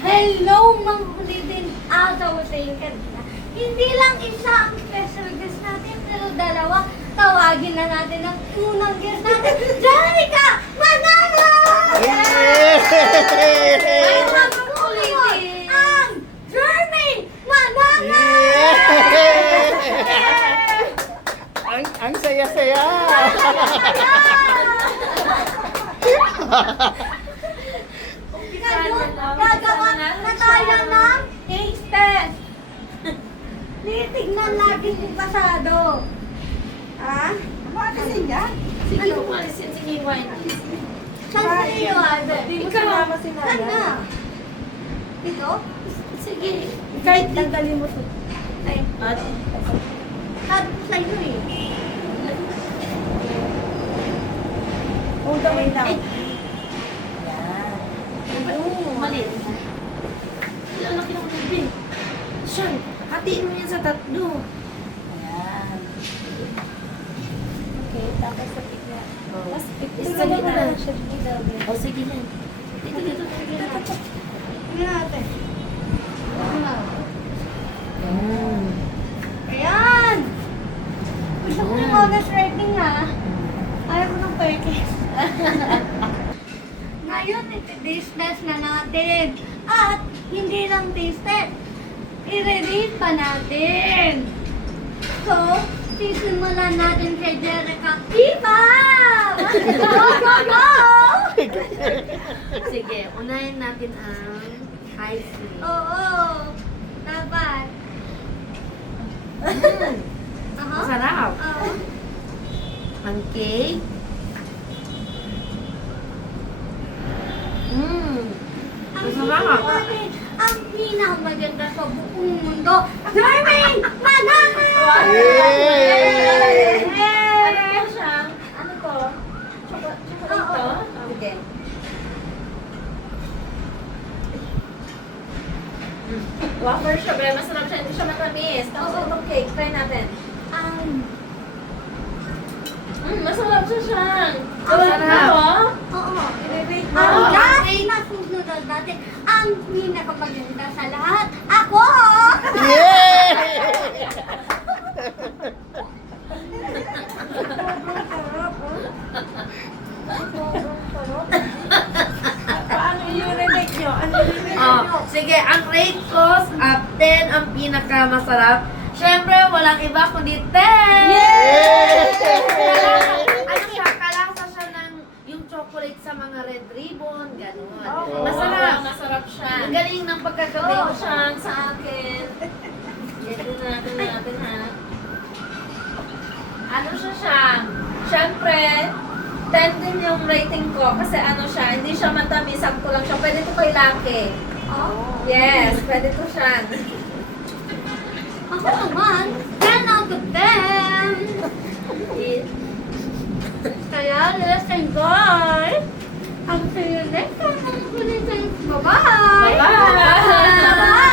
Hello mga kulitin, asawa sa iyo kanina. Hindi lang isa ang special guest natin, pero dalawa. Tawagin na natin ang unang guest natin, Janica Manalo! Ay, mga kulitin! Ang Jeremy Manalo! Ang saya-saya. Gagawa na tayo ng taste test. Titignan natin kung pasado. Ha? Makasin yan. Sige, kumalisin. Sige, wine. Saan sa iyo, Ate? Hindi mo sinama si Saan na? Nana. Ito? Sige. Kahit tanggalin mo to. Ay, At, sabi ko sa iyo eh. Hold the way down. Eh. Yan. malit. Lalaki ng bibig. Sean, hatiin mo yan sa tatlo. Yan. Okay, tapos sa tignan. Tapos Isa tignan mo gitna. na siya dito. O, sige yan. Dito. Tingnan natin. Ano? Yan. Ayan! Gusto ko yung honest rating ha. Ayaw ko ng peke. Ngayon, iti-taste test na natin. At hindi lang taste test. I-rate pa natin. So, sisimulan natin kay Jerica. Iba! Go, go, go! Sige, unahin natin ang ice cream. Oo. Dapat. Aha. Masarap. Oo. Ang cake. Masarap. Ang pinakamaganda sa buong mundo, Jeremy Manalo! Yay! Ano po siya? Ano to? Chocolate Oo. to? Okay. Wafer siya, pero masarap siya. Hindi siya matamis. Tapos Oo. itong cake, try natin. Masarap siya. Masarap. Oh. Oo. I-rate mo. Ang Oh. last na susunod natin, ang pinakamaganda sa lahat, ako! Yay! Paano yung relate nyo? Ano yung relate Oh, nyo? sige, ang rate ko, 10 ang pinakamasarap. Siyempre, walang iba kundi 10! Ano siya, kalasa siya ng yung chocolate sa mga red ribbon, gano'n. Oh. Masarap. Masarap siya. Ang galing ng pagkakabayo siya sa akin. Ito natin ha. Ano siya? Siyempre, 10 din yung rating ko kasi ano siya, hindi siya matamis, sakto lang siya. Pwede ko kay Lucky. Oh. Yes, pwede to siya. Ako naman, 10 out of 10! Kaya, let's enjoy! I'll see you next time. Bye-bye! Bye-bye! Bye-bye!